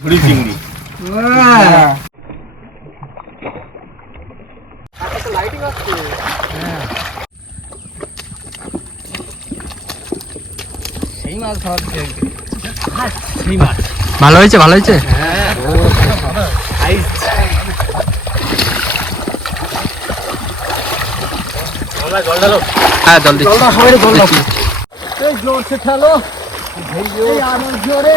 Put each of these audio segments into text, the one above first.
ঝুড়ি চিংড়ি। সেই মাছ ধরছে, সেই মাছ। ভালো হয়েছে, ভালো হয়েছে। হ্যাঁ, জল দিচ্ছি। জোরছে খেলো, আরো জোরে।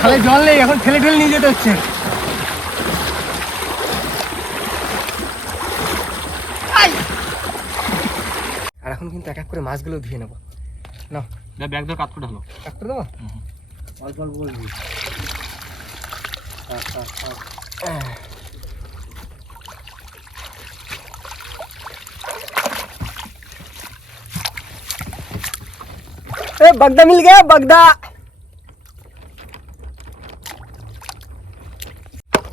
খালে জল নেই, এখন ঠেলে ঠেলে নিয়ে যেতে হচ্ছে। আর এখন কিন্তু এক এক করে মাছগুলো ধুয়ে নেবো। না ব্যাগ ধরে কাট করে হলো, কাট করে দেবো। অল্প অল্প বলবি। बगदा मिल गया, बगदा।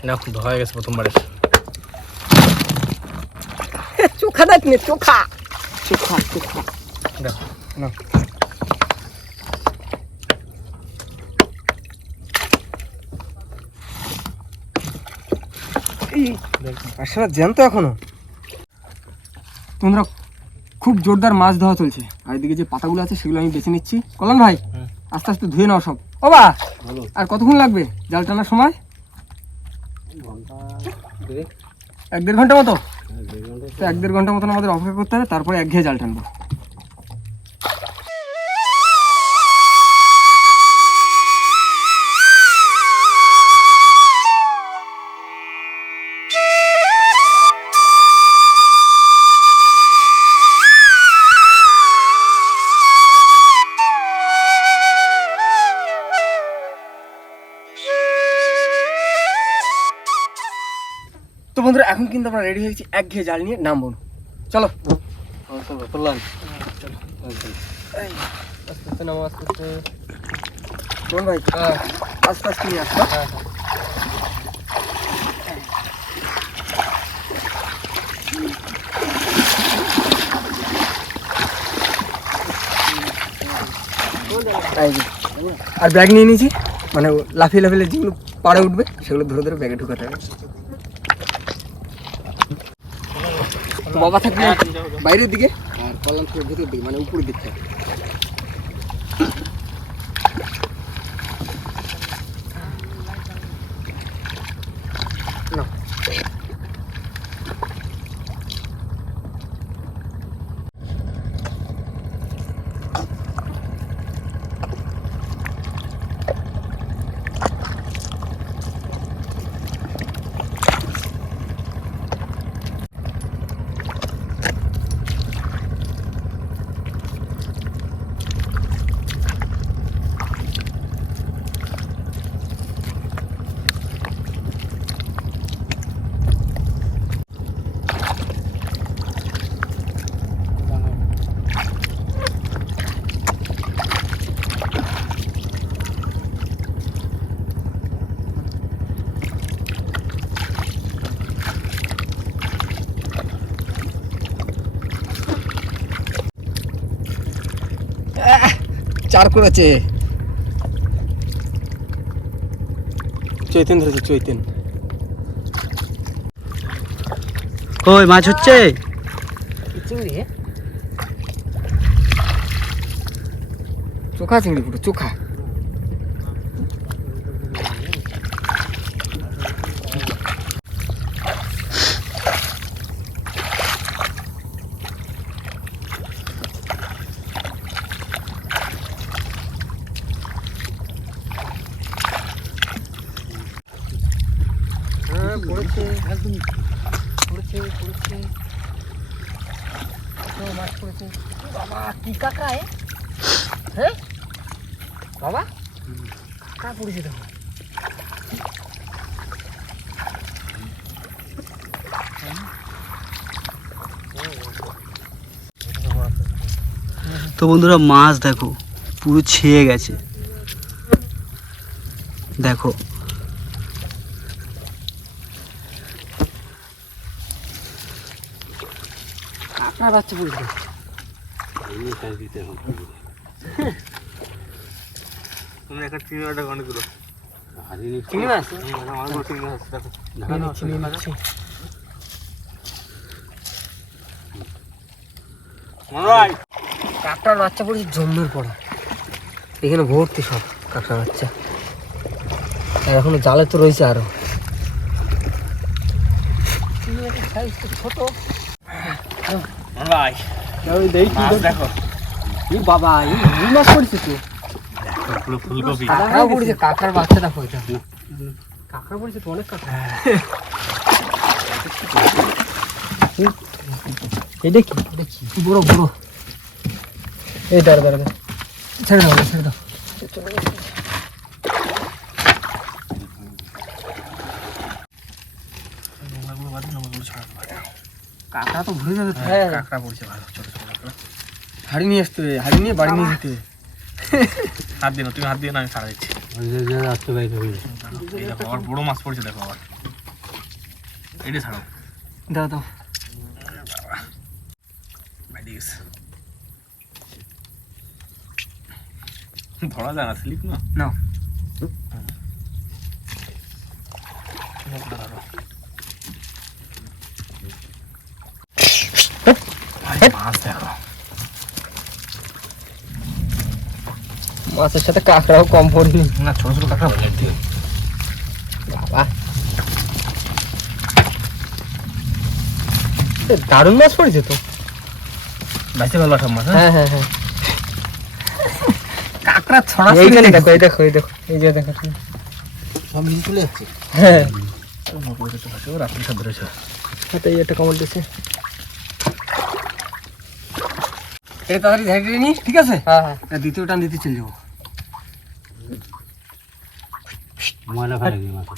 না ধোয়া গেছে প্রথমবারে। চোখা দেখ নে, চোখা চোখা চোখা দেখো না। আসলে জ্যান্ত এখনো। তোমরা খুব জোরদার মাছ ধোয়া চলছে, আর এদিকে যে পাতাগুলো আছে সেগুলো আমি বেছে নিচ্ছি। কল্যাণ ভাই আস্তে আস্তে ধুয়ে নাও সব। ও বা, আর কতক্ষণ লাগবে জাল টানার সময়? 1-1.5 ঘন্টা মতো। তো 1-1.5 ঘন্টা মতন আমাদের অপেক্ষা করতে হবে, তারপরে একঘেয়ে জাল টানবো। তো বন্ধুরা এখন কিন্তু আমরা রেডি হয়েছি একঘেয়ে জাল নিয়ে নামবো। চলো আস্তে আস্তে নামো, আস্তে আস্তে। কোন ভাই আস্তে আস্তে নিয়ে আসো। আর ব্যাগ নিয়ে নিয়েছি, মানে লাফিয়ে লাফিয়ে যেগুলো পাড়ে উঠবে সেগুলো ধরে ধরে ব্যাগে ঢুকাতে হবে। বাবা থাকবে বাইরের দিকে আর কল্যাণ থাকবে ভেতরের দিকে, মানে উপরের দিকটা। না চার করেছে, চৈতেন ধরেছে, চৈতেন। ওই মাছ হচ্ছে চোখা চিংড়ি, পুরো চোখা। পড়েছে একদম, পড়েছে পড়েছে, মাছ পড়েছে। বাবা কি কাকা, হ্যাঁ বাবা কাকা পড়েছে দেখো। তো বন্ধুরা মাছ দেখো পুরো ছেয়ে গেছে, দেখো কাঁকড়া বাচ্চা পড়েছে। তুমি একটা চিংড়িটা গন্ডে দিল চিংড়ি মাছ? চিংড়ি মাছ কাঁকড়ার বাচ্চা পড়েছে জম্মের পড়া, এখানে ভর্তি সব কাঁকড়া বাচ্চা। আর এখনো জালে তো রয়েছে আরো। ছোট ভাই দেখো এই বাবা, এই রুই মাছ পড়েছে তো। পুরো ফুলকপি কাঁকড়াও পড়েছে, কাঁকড়ার বাচ্চা দেখো এটা। কাঁকড়া পড়েছে তো অনেক কাঁকড়া। এটা কি? এটা কি বড় বড়? এই দাঁড়া দাঁড়া দাঁড়া, ছেড়ে দাও ছেড়ে দাও। কাঁকড়া তো ভরে যাবে তো। কাঁকড়া পড়ছে ভালো, ছোট ছোট কাঁকড়া। হাড়ি নিয়ে আসতে হবে, হাড়ি নিয়ে বাড়ি নিয়ে যেতে হবে। হাত দিও না, তুমি হাত দিও না, আমি ছাড়া দিচ্ছি। এই দেখো আবার বড় মাছ পড়ছে, দেখো আবার এইটা ছাড়ো। দাও দাও। ধরা যায় না, স্লিপ না। নাও। মাছ দেখো, মাছের সাথে কাঁকড়াও কম পড়েনি। না ছোট ছোট কাঁকড়া বলে দিও। বাবা, দারুণ মাছ পড়েছে তো। বাইসে ভালো সব মাছ। হ্যাঁ হ্যাঁ হ্যাঁ, কাঁকড়া ছড়া এইখানে দেখো, এই দেখো, এই দেখো, এই যে দেখো সব মিলে চলে যাচ্ছে। হ্যাঁ, রাত্রি সব ধরেছে। সাথে এই একটা কামড় দিচ্ছে। এই তাড়াতাড়ি ঝাড়িয়ে নি, ঠিক আছে? হ্যাঁ হ্যাঁ, দ্বিতীয় টান দিতে চলে যাবো। ময়লা ফেলে দিই মাছ।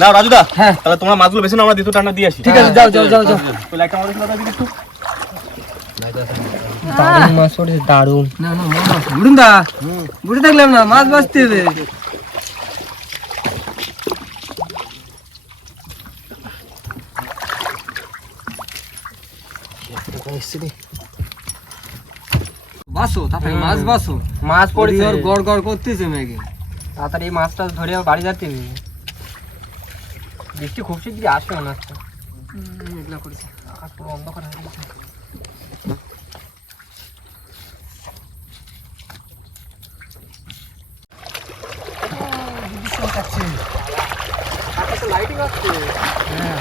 না রাজুদা, হ্যাঁ তাহলে তোমরা মাছগুলো বেশি না, আমরা দ্বিতীয় টানা দিয়ে আসি। ঠিক আছে, যাও যাও যাও যাও। তো লাইটটা আমাদের দাদা দিদি একটু। দারুণ মাছ পড়েছে, দারুণ। না না মাছ, বুড়ুন দা বুঝে থাকলাম না, মাছ বাঁচতে হবে। বাসো তাড়াতাড়ি, মাছ বাসো। মাছ পড়েছে, গড় গড় করতেছে মেঘে। তাড়াতাড়ি এই মাছটা ধরে বাড়ি যেতে হবে। বৃষ্টি খুব শিগগিরই আসবে মনে হচ্ছে। মেঘলা করেছে, আকাশ পুরো অন্ধকার হয়ে গেছে। লাইটিং আসছে। হ্যাঁ,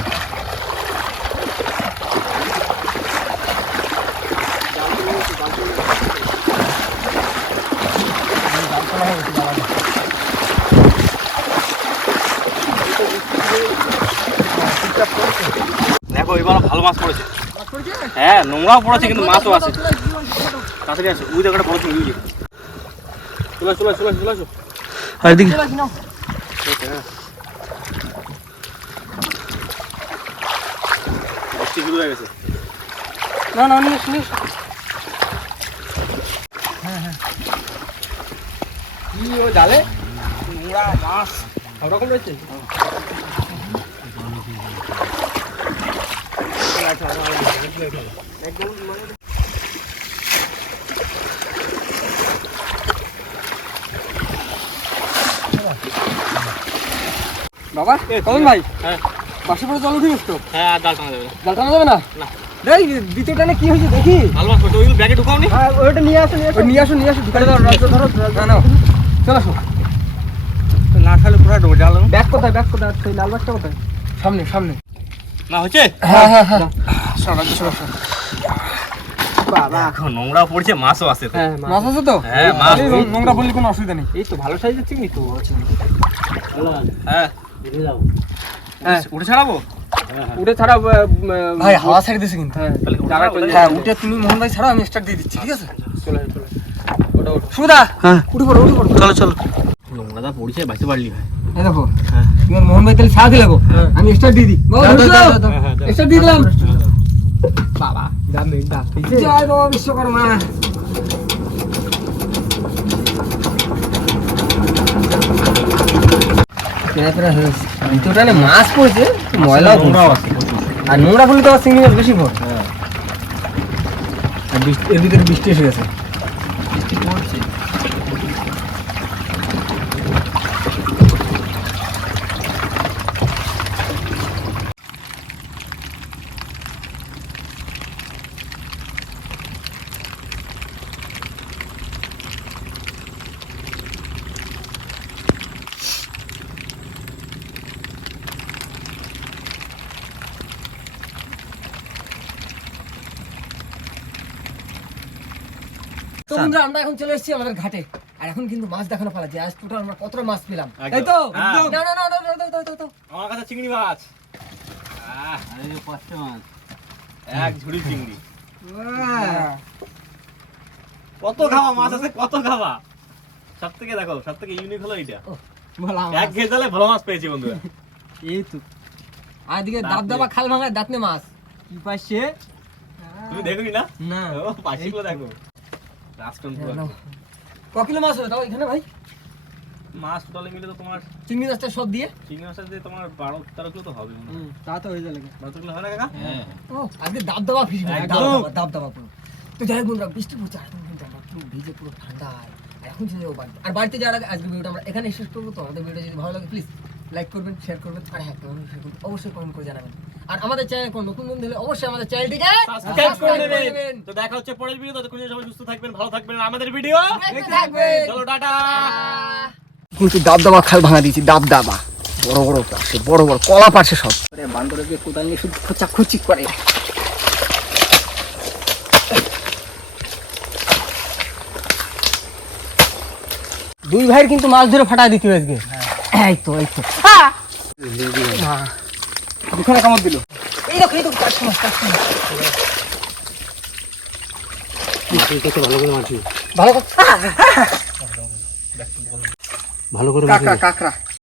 দেখো এবার ভালো মাছ পড়েছে। হ্যাঁ নোংরাও পড়েছে কিন্তু মাছও আছে। তাড়াতাড়ি আসো, ওই জায়গাটা বড় চিংড়ি। চলে চলে চলে চলে আসো। আর দিকে শুরু হয়ে গেছে। না না, নিয়ে শুনে। হ্যাঁ হ্যাঁ, কি ও জালে নোংরা মাছ সব রকম রয়েছে। বাবা কমন ভাই, হ্যাঁ পাশে পরে জল উঠে গেছে তো। হ্যাঁ, আর ডাল টানা যাবে না। জল টানা যাবে না? না। দেখ দ্বিতীয় টানে কি হয়েছে দেখি। ভালো মাছ পড়েছে, ওইগুলো ব্যাগে ঢুকাও নি। হ্যাঁ, ওইটা নিয়ে আসো নিয়ে আসো নিয়ে আসো নিয়ে আসো। ঢুকালে দাও, রাস্তা ধরো। না না, চলে আসো। না খালে পুরো ডোবে ডাল। ব্যাগ কোথায়, ব্যাগ কোথায়? সেই লাল ব্যাগটা কোথায়? সামনে সামনে। না হচ্ছে? হ্যাঁ হ্যাঁ হ্যাঁ, সব সব সব। বাবা, এখন নোংরা পড়ছে, মাছও আছে তো। হ্যাঁ মাছ আছে তো। হ্যাঁ, মাছ। এই নোংরা বললে কোনো অসুবিধা নেই। এই তো ভালো সাইজের চিংড়ি তো। হ্যাঁ হ্যাঁ, উঠে ছাড়াবো। উঠে ছাড়া ভাই, হাওয়া ছেড়ে দিছে কিন্তু। হ্যাঁ, তাহলে উঠে জায়গা ছাড়াও। চলে। হ্যাঁ, উঠে তুমি মোহন ভাই ছাড়াও, আমি স্টার্ট দিয়ে দিচ্ছি, ঠিক আছে? চলে চলে। ওটা ওটা সুদা, হ্যাঁ উঠে পড়ো উঠে পড়ো। চলো চলো। নোংরাটা পড়ছে, বাইতে পারলি ভাই। এই দেখো, হ্যাঁ তুমি মোহন ভাই তাহলে ছাড়া দিলে গো। আমি স্টার্ট দিয়ে দিই। বাবা স্টার্ট দিয়ে দিলাম। বাবা যা মেঘ ডাকতেছে। জয় বাবা বিশ্বকর্মা। প্রায় প্রায় হয়েছে। ভিতরটা মাছ পড়েছে, ময়লাও নোংরাও আছে। আর নোংরা ফুলে তো আবার চিংড়ি মাছ বেশি ভোর। আর এর ভিতরে বৃষ্টি এসে গেছে। বৃষ্টি পড়ছে। তো বন্ধুরা আমরা এখন চলে এসেছি আমাদের ঘাটে, আর এখন কিন্তু মাছ দেখানো পালা যে আজ টোটাল আমরা কতটা মাছ পেলাম, তাই তো? না না না দাও। আমার কাছে চিংড়ি মাছ। আরে যে 5টা মাছ। এক ঝুড়ি চিংড়ি। কত খাওয়া মাছ আছে, কত খাওয়া। সবথেকে দেখো, সবথেকে ইউনিক হলো এটা। এক ঘেজালে ভালো মাছ পেয়েছি বন্ধুরা। এই তো আর এদিকে দাবদাবা খাল ভাঙায় দাঁতনে মাছ। কি পাইছে? তুমি দেখোনি না? না ও পাশিগুলো দেখো। রাষ্ট্রন পুরো। ক কিলো মাছ হবে তাও এখানে ভাই? মাছ টোটালে মিলে তো তোমার চিংড়ি মাছটা সব দিয়ে চিংড়ি মাছের দিয়ে তোমার 12-13 কিলো তো হবে মনে হয়। তা তো হয়ে যাবে। 12 কিলো হয় না কাকা? হ্যাঁ। ও আজকে দাবদাবা ফিশ ভাই, একদম। দাবদাবা পুরো। তো যাই হোক বন্ধুরা, বৃষ্টি পড়ছে এখন কিন্তু আমরা পুরো ভিজে পুরো ঠান্ডা। আর এখন চলে যাবো বাড়িতে। আর বাড়িতে যাওয়ার আগে আজকে ভিডিওটা আমরা এখানে শেষ করবো। তো আমাদের ভিডিও যদি ভালো লাগে প্লিজ লাইক করবেন, শেয়ার করবেন, আর হ্যাঁ অবশ্যই কমেন্ট করে জানাবেন। আর আমাদের চ্যানেল কোন নতুন বন্ধু হলে অবশ্যই আমাদের চ্যানেলটিকে সাবস্ক্রাইব করে নেবেন। তো দেখা হচ্ছে পরের ভিডিও। ততক্ষণ সবাই সুস্থ থাকবেন, ভালো থাকবেন। আর আমাদের ভিডিও দেখতে থাকবেন। চলো টাটা। কিন্তু দাবদাবা খাল ভাঙা দিয়েছি, দাবদাবা বড় বড় পাশে, বড় বড় কলা পাশে সব। বান্দরে গিয়ে কোদাল নিয়ে শুধু খোঁচাখুচি করে। দুই ভাইয়ের কিন্তু মাছ ধরে ফাটা দিতে হবে আজকে। এই তো দুখানে কামড় দিল। এই দেখো কাটছে মাছ। ভালো করে মাছি। ভালো করে ভালো করে কাঁকড়া